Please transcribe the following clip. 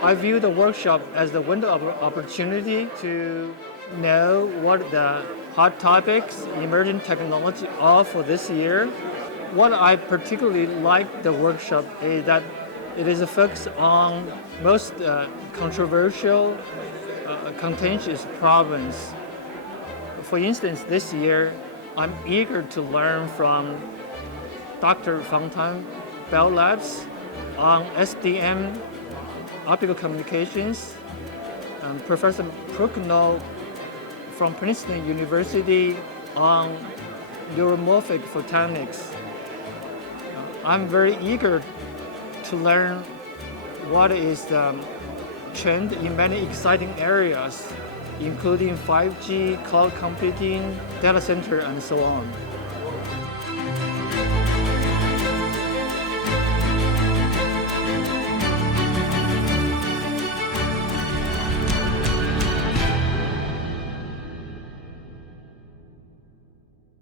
I view the workshop as the window of opportunity to know what the hot topics, emerging technology are for this year. What I particularly like the workshop is that it is a focus on most controversial, contentious problems. For instance, this year, I'm eager to learn from Dr. Fangtan Bell Labs on SDM, optical communications, and Professor Prucknell from Princeton University on neuromorphic photonics. I'm very eager to learn what is the trend in many exciting areas, including 5G, cloud computing, data center, and so on.